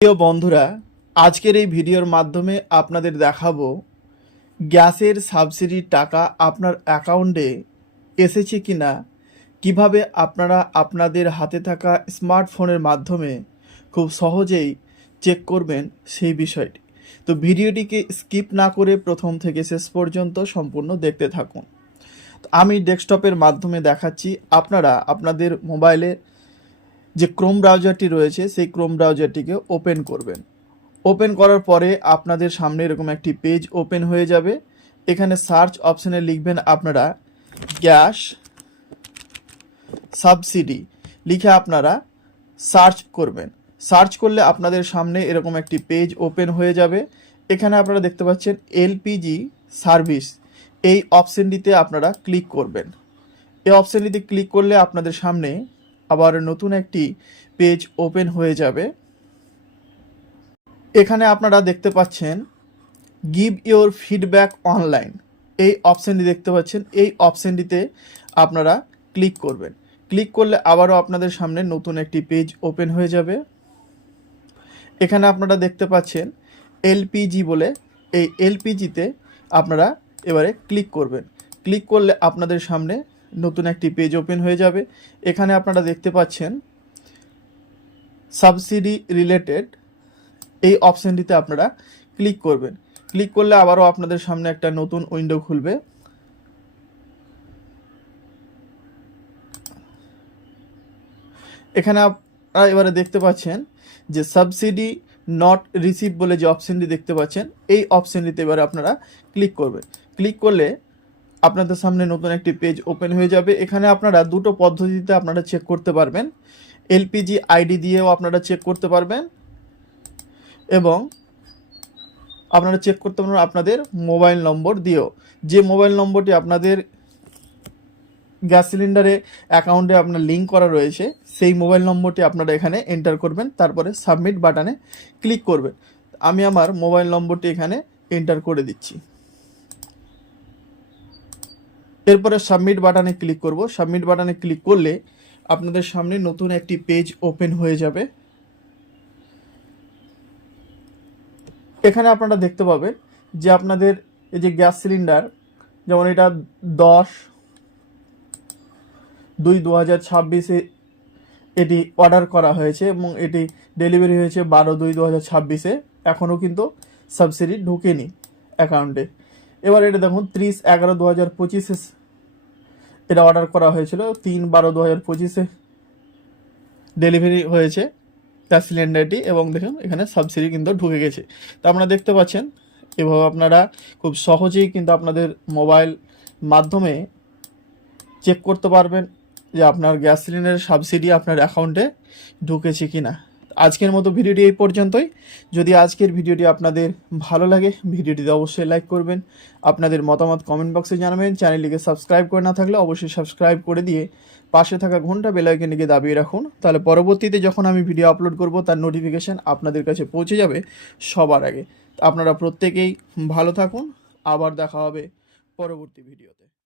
প্রিয় বন্ধুরা, আজকের এই ভিডিওর মাধ্যমে আপনাদের দেখাবো গ্যাসের সাবসিডির টাকা আপনার অ্যাকাউন্টে এসেছে কিনা, কিভাবে আপনারা আপনাদের হাতে থাকা স্মার্টফোনের মাধ্যমে খুব সহজেই চেক করবেন সেই বিষয়টি। তো ভিডিওটিকে স্কিপ না করে প্রথম থেকে শেষ পর্যন্ত সম্পূর্ণ দেখতে থাকুন। আমি ডেস্কটপের মাধ্যমে দেখাচ্ছি, আপনারা আপনাদের মোবাইলে যে ক্রোম ব্রাউজারটি রয়েছে সেই ক্রোম ব্রাউজারটিকে ওপেন করবেন। ওপেন করার পরে আপনাদের সামনে এরকম একটি পেজ ওপেন হয়ে যাবে। এখানে সার্চ অপশানে লিখবেন আপনারা গ্যাস সাবসিডি লিখে আপনারা সার্চ করবেন। সার্চ করলে আপনাদের সামনে এরকম একটি পেজ ওপেন হয়ে যাবে। এখানে আপনারা দেখতে পাচ্ছেন এলপিজি সার্ভিস, এই অপশানটিতে আপনারা ক্লিক করবেন। এই অপশানটিতে ক্লিক করলে আপনাদের সামনে আবার নতুন একটি পেজ ওপেন হয়ে যাবে। এখানে আপনারা দেখতে পাচ্ছেন গিভ ইওর ফিডব্যাক অনলাইন, এই অপশানটি দেখতে পাচ্ছেন। এই অপশানটিতে আপনারা ক্লিক করবেন। ক্লিক করলে আবারও আপনাদের সামনে নতুন একটি পেজ ওপেন হয়ে যাবে। এখানে আপনারা দেখতে পাচ্ছেন এলপিজি বলে, এই এলপিজিতে আপনারা এবারে ক্লিক করবেন। ক্লিক করলে আপনাদের সামনে নতুন একটি পেজ ওপেন হয়ে যাবে। এখানে আপনারা দেখতে পাচ্ছেন সাবসিডি রিলেটেড, এই অপশানটিতে আপনারা ক্লিক করবেন। ক্লিক করলে আবারও আপনাদের সামনে একটা নতুন উইন্ডো খুলবে। এখানে আপনারা এবারে দেখতে পাচ্ছেন যে সাবসিডি নট রিসিভ বলে যে অপশানটি দেখতে পাচ্ছেন, এই অপশানটিতে এবারে আপনারা ক্লিক করবেন। ক্লিক করলে আপনাদের সামনে নতুন একটি পেজ ওপেন হয়ে যাবে। এখানে আপনারা দুটো পদ্ধতিতে আপনারা চেক করতে পারবেন। এলপিজি আইডি দিয়েও আপনারা চেক করতে পারবেন এবং আপনারা চেক করতে পারবেন আপনাদের মোবাইল নম্বর দিয়েও। যে মোবাইল নম্বরটি আপনাদের গ্যাস সিলিন্ডারে অ্যাকাউন্টে আপনার লিঙ্ক করা রয়েছে সেই মোবাইল নম্বরটি আপনারা এখানে এন্টার করবেন, তারপরে সাবমিট বাটনে ক্লিক করবেন। আমি আমার মোবাইল নম্বরটি এখানে এন্টার করে দিচ্ছি। এরপরে সাবমিট বাটনে ক্লিক করব। সাবমিট বাটনে ক্লিক করলে আপনাদের সামনে নতুন একটি পেজ ওপেন হয়ে যাবে। এখানে আপনারা দেখতে পাবেন যে আপনাদের এই যে গ্যাস সিলিন্ডার, যেমন এটা 10/2/2026 এটি অর্ডার করা হয়েছে এবং এটি ডেলিভারি হয়েছে 12/2/2026। এখনও কিন্তু সাবসিডি ঢুকেনি অ্যাকাউন্টে। এবার এটা দেখুন 30/11/2025 এটা অর্ডার করা হয়েছিল, 3/12/2025 ডেলিভারি হয়েছে গ্যাস সিলিন্ডারটি এবং দেখুন এখানে সাবসিডি কিন্তু ঢুকে গেছে। তো আপনারা দেখতে পাচ্ছেন এভাবে আপনারা খুব সহজেই কিন্তু আপনাদের মোবাইল মাধ্যমে চেক করতে পারবেন যে আপনার গ্যাস সিলিন্ডারের সাবসিডি আপনার অ্যাকাউন্টে ঢুকেছে কিনা। আজকের মতো ভিডিওটি এই পর্যন্তই। যদি আজকের ভিডিওটি আপনাদের ভালো লাগে ভিডিওটিতে অবশ্যই লাইক করবেন, আপনাদের মতামত কমেন্ট বক্সে জানাবেন। চ্যানেলটিকে সাবস্ক্রাইব করে না থাকলে অবশ্যই সাবস্ক্রাইব করে দিয়ে পাশে থাকা ঘন্টা বেল আইকনটিকে দাবিয়ে রাখুন, তাহলে পরবর্তীতে যখন আমি ভিডিও আপলোড করব তার নোটিফিকেশান আপনাদের কাছে পৌঁছে যাবে সবার আগে। আপনারা প্রত্যেকেই ভালো থাকুন, আবার দেখা হবে পরবর্তী ভিডিও।